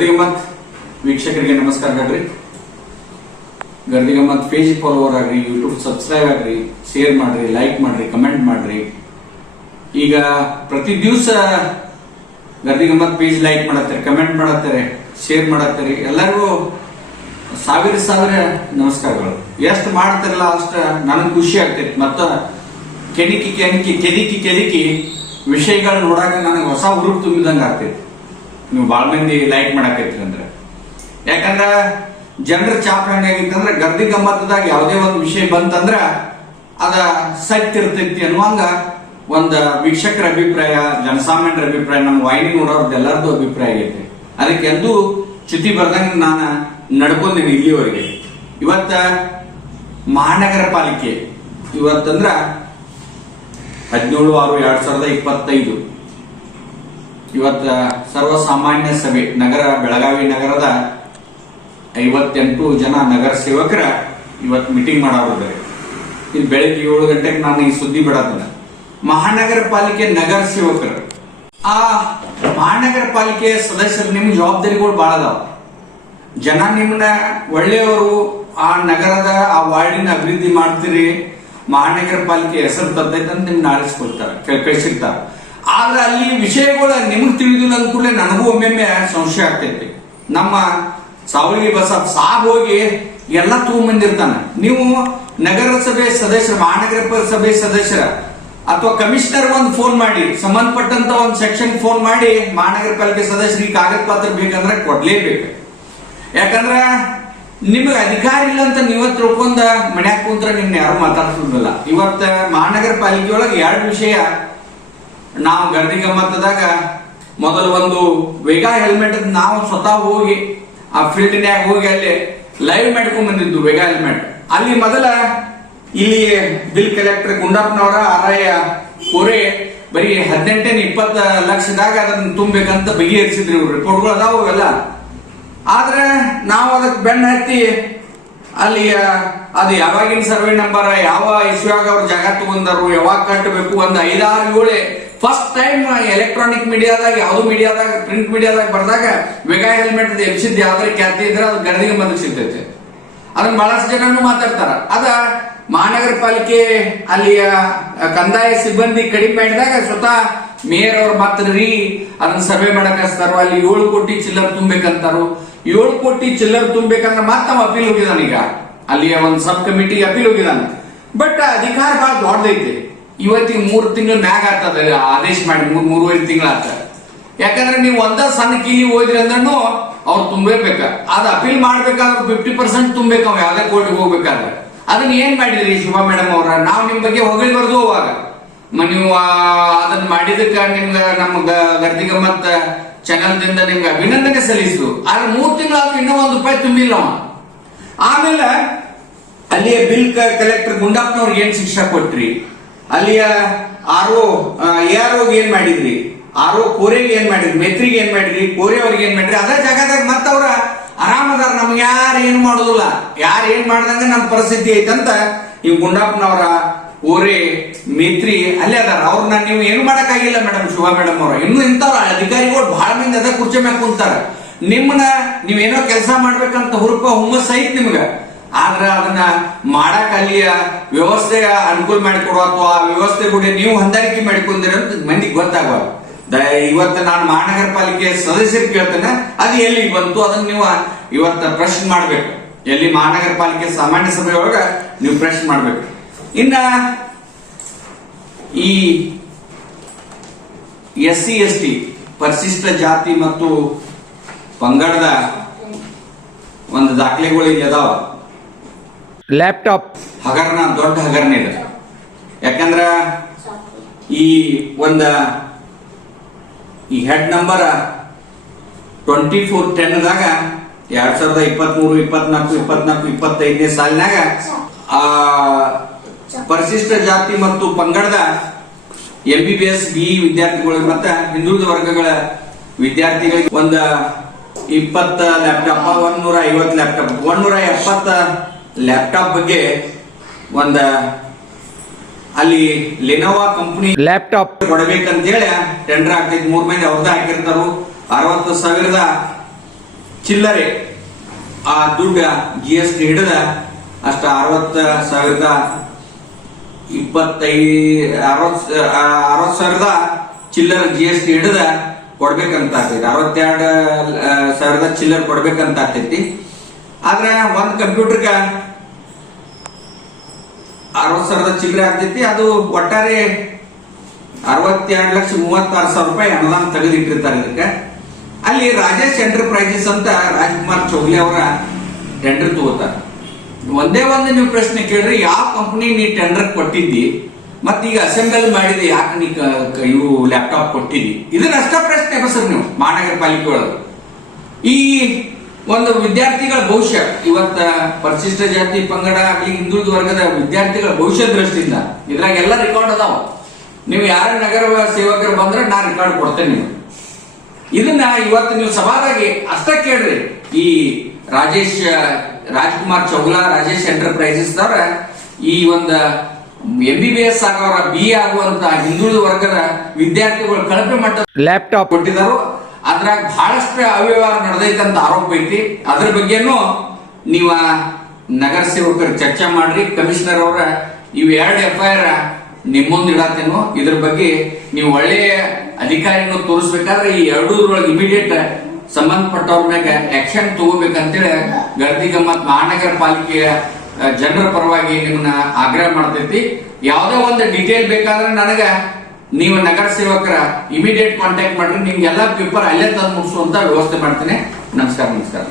ಗರ್ದಿಗಮ್ಮತ್ ವೀಕ್ಷಕರಿಗೆ ನಮಸ್ಕಾರಗಳ್ರಿ Gardigammat page follower ಆಗ್ರಿ ಯೂಟ್ಯೂಬ್ ಸಬ್ಸ್ಕ್ರೈಬ್ ಆಗ್ರಿ ಶೇರ್ ಮಾಡ್ರಿ ಲೈಕ್ ಮಾಡ್ರಿ ಕಮೆಂಟ್ ಮಾಡ್ರಿ. ಈಗ ಪ್ರತಿ ದಿವಸ ಗರ್ದಿಗಮ್ಮತ್ ಪೇಜ್ ಲೈಕ್ ಮಾಡತ್ತಾರೆ ಕಮೆಂಟ್ ಮಾಡತ್ತಾರೆ ಶೇರ್ ಮಾಡತ್ತಾರೆ. ಎಲ್ಲರಿಗೂ ಸಾವಿರ ಸಾವಿರ ನಮಸ್ಕಾರಗಳು. ಎಷ್ಟು ಮಾಡ್ತಾರಲ್ಲ ಅಷ್ಟ ನನಗೆ ಖುಷಿ ಆಗ್ತೈತಿ. ಮತ್ತ ಕೆಣಿಕಿ ಕೆಣಿಕಿ ಕೆದಿಕಿ ಕೆದಿಕಿ ವಿಷಯಗಳು ನೋಡಾಕ ನನಗೆ ಹೊಸ ಉರುಪು ತುಂಬಿದಂಗೆ ಆಗ್ತೈತಿ. ನೀವು ಭಾಳ ಮಂದಿ ಲೈಕ್ ಮಾಡಾಕೈತ್ರಿ ಅಂದ್ರೆ. ಯಾಕಂದ್ರ ಜನರ ಚಾಪಣೆ ಆಗಿತ್ತಂದ್ರೆ, ಗರ್ದಿ ಗಮ್ಮತ್ತದಾಗ ಯಾವುದೇ ಒಂದು ವಿಷಯ ಬಂತಂದ್ರ ಅದ ಸತ್ಯ ಇರ್ತೈತಿ ಅನ್ನುವಂಗ ಒಂದ ವೀಕ್ಷಕರ ಅಭಿಪ್ರಾಯ, ಜನಸಾಮಾನ್ಯರ ಅಭಿಪ್ರಾಯ, ನಮ್ಮ ವಾಹಿನಿ ನೋಡೋರ್ದು ಎಲ್ಲರದು ಅಭಿಪ್ರಾಯ ಆಗೈತಿ. ಅದಕ್ಕೆ ಎದ್ದು ಚ್ಯುತಿ ಬರ್ದಂಗೆ ನಾನು ನಡ್ಕೊಂಡೇನೆ ಇಲ್ಲಿವರೆಗೆ. ಇವತ್ತ ಮಹಾನಗರ ಪಾಲಿಕೆ, ಇವತ್ತಂದ್ರ ಹದಿನೇಳು ಆರು ಎರಡ್ ಸಾವಿರದ ಇಪ್ಪತ್ತೈದು. ಇವತ್ತ ಸರ್ವಸಾಮಾನ್ಯ ಸಭೆ, ನಗರ, ಬೆಳಗಾವಿ ನಗರದ ಐವತ್ತೆಂಟು ಜನ ನಗರ ಸೇವಕರ ಇವತ್ತು ಮೀಟಿಂಗ್ ಮಾಡಾಬಿಡ್ತಾರೆ ಇಲ್ಲಿ ಬೆಳಗ್ಗೆ ಏಳು ಗಂಟೆಗೆ ನಾನು ಈ ಸುದ್ದಿ ಬಿಡತ್ತೇನೆ ಮಹಾನಗರ ಪಾಲಿಕೆ ನಗರ ಸೇವಕರು. ಆ ಮಹಾನಗರ ಪಾಲಿಕೆ ಸದಸ್ಯರು ನಿಮ್ ಜವಾಬ್ದಾರಿಗಳು ಬಹಳ ಅದಾವ. ಜನ ನಿಮ್ಮನ್ನ ಒಳ್ಳೆಯವರು, ಆ ನಗರದ, ಆ ವಾರ್ಡಿನ ಅಭಿವೃದ್ಧಿ ಮಾಡ್ತೀರಿ, ಮಹಾನಗರ ಪಾಲಿಕೆ ಹೆಸರು ತದ್ದೈತೆ ಅಂತ ನಿಮ್ನ ಆರಿಸ್ಕೊಳ್ತಾರೆ ಕ- ಕಳ್ಸಿರ್ತಾರೆ. ಆದ್ರೆ ಅಲ್ಲಿ ವಿಷಯಗಳು ನಿಮಗೆ ತಿಳಿದಿಲ್ಲ ಅಂದ ಕೂಡಲೇ ನನಗೂ ಒಮ್ಮೆಮ್ಮೆ ಸಂಶಯ ಆಗ್ತೈತಿ. ನಮ್ಮ ಸಾವಳಿಗೆ ಬಸಪ್ಪ ಸಾಬ್ ಹೋಗಿ ಎಲ್ಲ ತಗೊಂಬಂದಿರ್ತಾನೆ. ನೀವು ನಗರಸಭೆ ಸದಸ್ಯರು, ಮಹಾನಗರ ಸಭೆ ಸದಸ್ಯರ ಅಥವಾ ಕಮಿಷನರ್ ಒಂದು ಫೋನ್ ಮಾಡಿ, ಸಂಬಂಧಪಟ್ಟಂತ ಒಂದು ಸೆಕ್ಷನ್ ಫೋನ್ ಮಾಡಿ, ಮಹಾನಗರ ಪಾಲಿಕೆ ಸದಸ್ಯರಿಗೆ ಕಾಗದ ಪತ್ರ ಬೇಕಂದ್ರೆ ಕೊಡ್ಲೇಬೇಕು. ಯಾಕಂದ್ರ ನಿಮಗೆ ಅಧಿಕಾರ ಇಲ್ಲ ಅಂತ ನೀವ ತಿಳ್ಕೊಂಡ ಮನ್ಯಾಗ ಕುಂತ್ರ ನಿಮ್ನ ಯಾರು ಮಾತಾಡ್ಸೋದಿಲ್ಲ. ಇವತ್ತ ಮಹಾನಗರ ಪಾಲಿಕೆಯೊಳಗೆ ಎರಡು ವಿಷಯ ನಾವು ಗರ್ದಿ ಗಮ್ಮತ್ತದಾಗ ಮೊದಲು ಒಂದು ವೇಗಾ ಹೆಲ್ಮೆಟ್ ನಾವು ಸ್ವತಃ ಹೋಗಿ, ಆ ಫೀಲ್ಡ್ನ್ಯಾಗ ಹೋಗಿ ಅಲ್ಲಿ ಲೈವ್ ಮಾಡ್ಕೊಂಡ್ ಬಂದಿದ್ದು ವೇಗಾ ಹೆಲ್ಮೆಟ್ ಅಲ್ಲಿ ಮೊದಲ ಇಲ್ಲಿ ಬಿಲ್ ಕಲೆಕ್ಟರ್ ಗುಂಡಪ್ಪನವರ ಆರಾಯ ಕೋರೆ, ಬರೀ ಹದಿನೆಂಟನೇ ಇಪ್ಪತ್ತ ಲಕ್ಷದಾಗ ಅದನ್ನ ತುಂಬಬೇಕಂತ ಬಗೆಹರಿಸಿದ್ರು. ರಿಪೋರ್ಟ್ಗಳು ಅದಾವು ಅವೆಲ್ಲ. ಆದ್ರೆ ನಾವು ಅದಕ್ಕೆ ಬೆನ್ನ ಹತ್ತಿ ಅಲ್ಲಿ ಅದು ಯಾವಾಗಿನ ಸರ್ವೆ ನಂಬರ್, ಯಾವ ಇಶ್ವಾಗ ಅವ್ರ ಜಾಗ ತಗೊಂಡರು, ಯಾವಾಗ ಕಟ್ಟಬೇಕು ಒಂದು ಐದಾರು ಏಳು. ಫಸ್ಟ್ ಟೈಮ್ ಎಲೆಕ್ಟ್ರಾನಿಕ್ ಮೀಡಿಯಾದಾಗ ಯಾವ್ದು ಮೀಡಿಯಾದಾಗ ಪ್ರಿಂಟ್ ಮೀಡಿಯಾದಾಗ ಬರ್ದಾಗ ವೆಗಾ ಹೆಲ್ಮೆಟ್ ಎಬ್ಸಿದ್ ಯಾವ್ದಾರ ಖ್ಯಾತಿ ಇದ್ರೆ ಅದು ಗಣದಿಗೆ ಬಂದಕ್ಕೆ ಸಿಗ್ತೈತೆ. ಅದನ್ನ ಬಹಳಷ್ಟು ಜನನು ಮಾತಾಡ್ತಾರ. ಅದ ಮಹಾನಗರ ಪಾಲಿಕೆ ಅಲ್ಲಿಯ ಕಂದಾಯ ಸಿಬ್ಬಂದಿ ಕಡಿಮೆ ಮಾಡಿದಾಗ ಸ್ವತಃ ಮೇಯರ್ ಅವ್ರು ಮಾತ್ರ ರೀ, ಅದನ್ನ ಸರ್ವೆ ಮಾಡಕ್ ಹಚ್ತಾರೋ ಅಲ್ಲಿ ಏಳು ಕೋಟಿ ಚಿಲ್ಲರ್ ತುಂಬೇಕಂತಾರು ಏಳು ಕೋಟಿ ಚಿಲ್ಲರ್ ತುಂಬಬೇಕಂದ್ರೆ ಮತ್ತೆ ಅವ ಅಪೀಲ್ ಹೋಗಿದಾನ ಈಗ. ಅಲ್ಲಿಯ ಒಂದು ಸಬ್ ಕಮಿಟಿ ಅಪೀಲ್ ಹೋಗಿದಾನ. ಬಟ್ ಅಧಿಕಾರ ಬಹಳ ದೊಡ್ಡದೈತಿ. ಇವತ್ತಿಗೆ ಮೂರು ತಿಂಗಳ ಮ್ಯಾಗ ಆಗ್ತದ ಆದೇಶ ಮಾಡಿ ಮೂರ್ ಮೂರುವರೆ ತಿಂಗಳ ಆಗ್ತದೆ ಯಾಕಂದ್ರೆ ನೀವು ಒಂದ ಸಣ್ಣ ಕೀಲಿ ಹೋದ್ರಿ ಅಂದ್ರೂ ಅವ್ರು ತುಂಬೇಬೇಕ. ಅದ್ ಅಪೀಲ್ ಮಾಡ್ಬೇಕಾದ್ರೆ ಫಿಫ್ಟಿ ಪರ್ಸೆಂಟ್ ತುಂಬಬೇಕು ಅವ್ ಯಾವ್ದೇ ಕೋರ್ಟ್ಗೆ ಹೋಗ್ಬೇಕಾದ್ರೆ. ಅದನ್ನ ಏನ್ ಮಾಡಿದ್ರಿ ಶುಭಾ ಮೇಡಮ್ ಅವ್ರ? ನಾವು ನಿಮ್ ಬಗ್ಗೆ ಹೊಗಳಿಬಾರ್ದು ಅವಾಗ ಮ- ನೀವು ಅದನ್ನ ಮಾಡಿದಕ್ಕ ನಿಮ್ಗ ನಮ್ಮ ಗ- ಗರ್ದಿಗ ಮತ್ತ ಚಾನಲ್ ದಿಂದ ನಿಮ್ಗೆ ಅಭಿನಂದನೆ ಸಲ್ಲಿಸಿದ್ರು. ಆದ್ರೆ ಮೂರು ತಿಂಗಳಾದ್ರೂ ಇನ್ನೂ ಒಂದು ರೂಪಾಯಿ ತುಂಬಿಲ್ಲ ಆಮೇಲೆ ಅಲ್ಲಿಯ ಬಿಲ್ ಕಲೆಕ್ಟರ್ ಗುಂಡಪ್ಪನವ್ರಿಗೆ ಏನ್ ಶಿಕ್ಷೆ ಕೊಟ್ರಿ? ಅಲ್ಲಿಯ ಆರ್ ಎ ಆರ್ ಏನ್ ಮಾಡಿದ್ರಿ? ಆರ್ ಓ ಕೋರೆಗೆ ಏನ್ ಮಾಡಿದ್ರಿ? ಮೆತ್ರಿಗೆ ಏನ್ ಮಾಡಿದ್ರಿ? ಕೋರೆ ಅವ್ರಿಗೆ ಏನ್ ಮಾಡಿದ್ರಿ? ಅದೇ ಜಾಗದಾಗ ಮತ್ತವ್ರ ಆರಾಮದಾರ ನಮ್ಗೆ ಯಾರು ಏನ್ ಮಾಡೋದಿಲ್ಲ. ಯಾರು ಏನ್ ಮಾಡ್ದಂಗ ನಮ್ಮ ಪರಿಸ್ಥಿತಿ ಐತಂತ ಈ ಗುಂಡಪ್ಪನವರ ಕೋರೆ ಮೇತ್ರಿ, ಅಲ್ಲೇ ಅದಾರ. ಅವ್ರನ್ನ ನೀವು ಏನು ಮಾಡಕ್ಕಾಗಿಲ್ಲ ಮೇಡಮ್, ಶುಭಾ ಮೇಡಮ್ ಅವ್ರ. ಇನ್ನು ಇಂಥವ್ರ ಅಧಿಕಾರಿಗಳು ಬಹಳ ಮಂದಿ ಅದ ಕುರ್ಚಿ ಮ್ಯಾಗ ಕುಂತಾರ. ನಿಮ್ಮನ್ನ ನೀವೇನೋ ಕೆಲಸ ಮಾಡ್ಬೇಕಂತ ಹುರುಪ ಹುಮ್ಮಸ್ ಐತ್ ನಿಮ್ಗ. ಆದ್ರ ಅದನ್ನ ಮಾಡಕ್ ಅಲ್ಲಿಯ ವ್ಯವಸ್ಥೆ ಅನುಕೂಲ ಮಾಡಿಕೊಡುವ ಅಥವಾ ಆ ವ್ಯವಸ್ಥೆ ಕೂಡ ನೀವು ಹೊಂದಾಣಿಕೆ ಮಾಡಿಕೊಂಡಿರ ಮಂದಿಗೆ ಗೊತ್ತಾಗುವ ಇವತ್ತ ನಾನು ಮಹಾನಗರ ಪಾಲಿಕೆ ಸದಸ್ಯರಿಗೆ ಕೇಳ್ತೇನೆ, ಅದು ಎಲ್ಲಿ ಬಂತು, ಅದನ್ನ ನೀವು ಇವತ್ತ ಪ್ರಶ್ನೆ ಮಾಡ್ಬೇಕು. ಎಲ್ಲಿ ಮಹಾನಗರ ಪಾಲಿಕೆ ಸಾಮಾನ್ಯ ಸಭೆಯೊಳಗ ನೀವು ಪ್ರಶ್ನೆ ಮಾಡ್ಬೇಕು. ಇನ್ನ ಈ ಎಸ್ ಸಿ ಎಸ್ ಟಿ ಪರಿಶಿಷ್ಟ ಜಾತಿ ಮತ್ತು ಪಂಗಡದ ಒಂದು ದಾಖಲೆಗಳು ಇಲ್ಲಿ ಅದಾವ. ಲ್ಯಾಪ್ಟಾಪ್ ಹಗರಣ ದೊಡ್ಡ ಹಗರಣ ಇದೆ. ಯಾಕಂದ್ರ ಈ ಒಂದ ಈ ಹೆಡ್ ನಂಬರ್ ಟ್ವೆಂಟಿ ಫೋರ್ ಟೆನ್ದಾಗ ಎರಡ್ ಸಾವಿರದ ಇಪ್ಪತ್ಮೂರು ಇಪ್ಪತ್ನಾಲ್ಕು ಇಪ್ಪತ್ನಾಲ್ಕು ಇಪ್ಪತ್ತೈದನೇ ಸಾಲಿನಾಗ ಆ ಪರಿಶಿಷ್ಟ ಜಾತಿ ಮತ್ತು ಪಂಗಡದ M B B S B ವಿದ್ಯಾರ್ಥಿಗಳಿಗೆ ಮತ್ತ ಹಿಂದುಳಿದ ವರ್ಗಗಳ ವಿದ್ಯಾರ್ಥಿಗಳಿಗೆ ಒಂದ ಇಪ್ಪತ್ತ ಲ್ಯಾಪ್ಟಾಪ್ ಒಂದೂರ ಐವತ್ತು ಲ್ಯಾಪ್ಟಾಪ್ ಒಂದೂರ ಎಪ್ಪತ್ತ ಲ್ಯಾಪ್ಟಾಪ್ ಬಗ್ಗೆ ಒಂದ ಅಲ್ಲಿ ಲಿನೋವಾ ಕಂಪನಿ ಲ್ಯಾಪ್ಟಾಪ್ ಕೊಡಬೇಕಂತ ಹೇಳಿ ಟೆಂಡರ್ ಆಗ್ತೈತಿ. ಮೂರ್ ಮಂದಿ ಅವ್ರದ ಹಾಕಿರ್ತಾರು. ಅರವತ್ತು ಸಾವಿರದ ಚಿಲ್ಲರೆ ಆ ದುಡ್ಡು ಜಿ ಎಸ್ ಟಿ ಹಿಡಿದ ಅಷ್ಟ ಅರವತ್ತ ಸಾವಿರದ ಇಪ್ಪತ್ತೈ, ಅರವತ್ ಸಾವಿರದ ಚಿಲ್ಲರ್ ಜಿ ಎಸ್ ಟಿ ಹಿಡಿದ ಕೊಡ್ಬೇಕಂತ ಆಗ್ತೈತಿ ಅರವತ್ತೆರಡು ಸಾವಿರದ ಚಿಲ್ಲರ್ ಕೊಡ್ಬೇಕಂತ ಆಗ್ತೈತಿ ಆದ್ರೆ ಒಂದ್ ಕಂಪ್ಯೂಟರ್ಗ ಅರವತ್ ಸಾವಿರದ ಚಿಲ್ಲರೆ ಆಗ್ತೈತಿ. ಅದು ಒಟ್ಟಾರೆ ಅರವತ್ತೆರಡು ಲಕ್ಷ ಮೂವತ್ತಾರು ಸಾವಿರ ರೂಪಾಯಿ ಅನುದಾನ ತೆಗೆದಿಟ್ಟಿರ್ತಾರೆ ಇದಕ್ಕೆ. ಅಲ್ಲಿ ರಾಜೇಶ್ ಎಂಟರ್ಪ್ರೈಸಸ್ ಅಂತ ರಾಜ್ಕುಮಾರ್ ಚೌಗ್ಲಿ ಅವರ ಟೆಂಡರ್ ತಗೋತಾರೆ. ಒಂದೇ ಒಂದು ನೀವು ಪ್ರಶ್ನೆ ಕೇಳ್ರಿ, ಯಾವ ಕಂಪ್ನಿ ನೀ ಟೆಂಡರ್ ಕೊಟ್ಟಿದ್ದಿ, ಮತ್ತೆ ಈಗ ಅಸೆಂಬಲ್ ಮಾಡಿದ, ಯಾಕೆ ನೀ ಇವು ಲ್ಯಾಪ್ಟಾಪ್ ಕೊಟ್ಟಿದ್ದಿ? ಅಷ್ಟ ಪ್ರಶ್ನೆ ಬಸರ್ ನೀವು, ಮಹಾನಗರ ಪಾಲಿಕೆ ಒಳಗೆ. ಈ ಒಂದು ವಿದ್ಯಾರ್ಥಿಗಳ ಭವಿಷ್ಯ, ಇವತ್ತ ಪರಿಶಿಷ್ಟ ಜಾತಿ ಪಂಗಡ ಈ ಹಿಂದುಳಿದ ವರ್ಗದ ವಿದ್ಯಾರ್ಥಿಗಳ ಭವಿಷ್ಯ ದೃಷ್ಟಿಯಿಂದ, ಇದ್ರಾಗ ಎಲ್ಲ ರೆಕಾರ್ಡ್ ಅದಾವ. ನೀವು ಯಾರ ನಗರ ಸೇವಕರು ಬಂದ್ರೆ ನಾ ರೆಕಾರ್ಡ್ ಕೊಡ್ತೇನೆ ನೀವು ಇದನ್ನ ಇವತ್ತು ನೀವು ಸವಾಲಾಗಿ ಅಷ್ಟ ಕೇಳ್ರಿ. ಈ ರಾಜೇಶ್ ರಾಜ್ಕುಮಾರ್ ಚೌಲಾ ರಾಜೇಶ್ ಎಂಟರ್ಪ್ರೈಸಸ್ ಅವರ ಈ ಒಂದು ಎಂ ಬಿ ಬಿ ಎಸ್ ಆಗೋರ ಬಿ ಆಗುವಂತ ಹಿಂದುಳಿದ ವರ್ಗದ ವಿದ್ಯಾರ್ಥಿಗಳು ಕಳಪೆ ಮಟ್ಟ ಲ್ಯಾಪ್ಟಾಪ್ ಕೊಟ್ಟಿದ್ದಾರೆ. ಅದ್ರಾಗ ಬಹಳಷ್ಟು ಅವ್ಯವಹಾರ ನಡೆದೈತೆ ಅಂತ ಆರೋಪ ಐತಿ. ಅದ್ರ ಬಗ್ಗೆನೂ ನೀವ ನಗರ ಸೇವಕರು ಚರ್ಚೆ ಮಾಡ್ರಿ. ಕಮಿಷನರ್ ಅವರ ಇವ್ ಎರಡು ಎಫ್ ಐ ಆರ್ ನಿಮ್ಮೊಂದು ಇಡತ್ತೇನೋ ಇದ್ರ ಬಗ್ಗೆ ನೀವು ಒಳ್ಳೆಯ ಅಧಿಕಾರಿಯನ್ನು ತೋರಿಸ್ಬೇಕಾದ್ರೆ ಈ ಎರಡೂದ್ರೊಳಗೆ ಇಮಿಡಿಯೇಟ್ ಸಂಬಂಧಪಟ್ಟವ್ರ ಮ್ಯಾಗ ಆಕ್ಷನ್ ತಗೋಬೇಕಂತೇಳಿ ಗರ್ದಿಗಮ್ಮತ್ ಮಹಾನಗರ ಪಾಲಿಕೆಯ ಜನರ ಪರವಾಗಿ ನಿಮ್ಮನ್ನ ಆಗ್ರಹ ಮಾಡ್ತೈತಿ. ಯಾವುದೇ ಒಂದು ಡಿಟೇಲ್ ಬೇಕಾದ್ರೆ ನನಗ ನೀವು ನಗರ ಸೇವಕರ ಇಮಿಡಿಯೇಟ್ ಕಾಂಟ್ಯಾಕ್ಟ್ ಮಾಡ್ರಿ. ನಿಮ್ಗೆಲ್ಲ ಪೇಪರ್ ಅಲ್ಲೇ ತಂದು ಮುಗಿಸುವಂತ ವ್ಯವಸ್ಥೆ ಮಾಡ್ತೀನಿ. ನಮಸ್ಕಾರ ನಮಸ್ಕಾರ.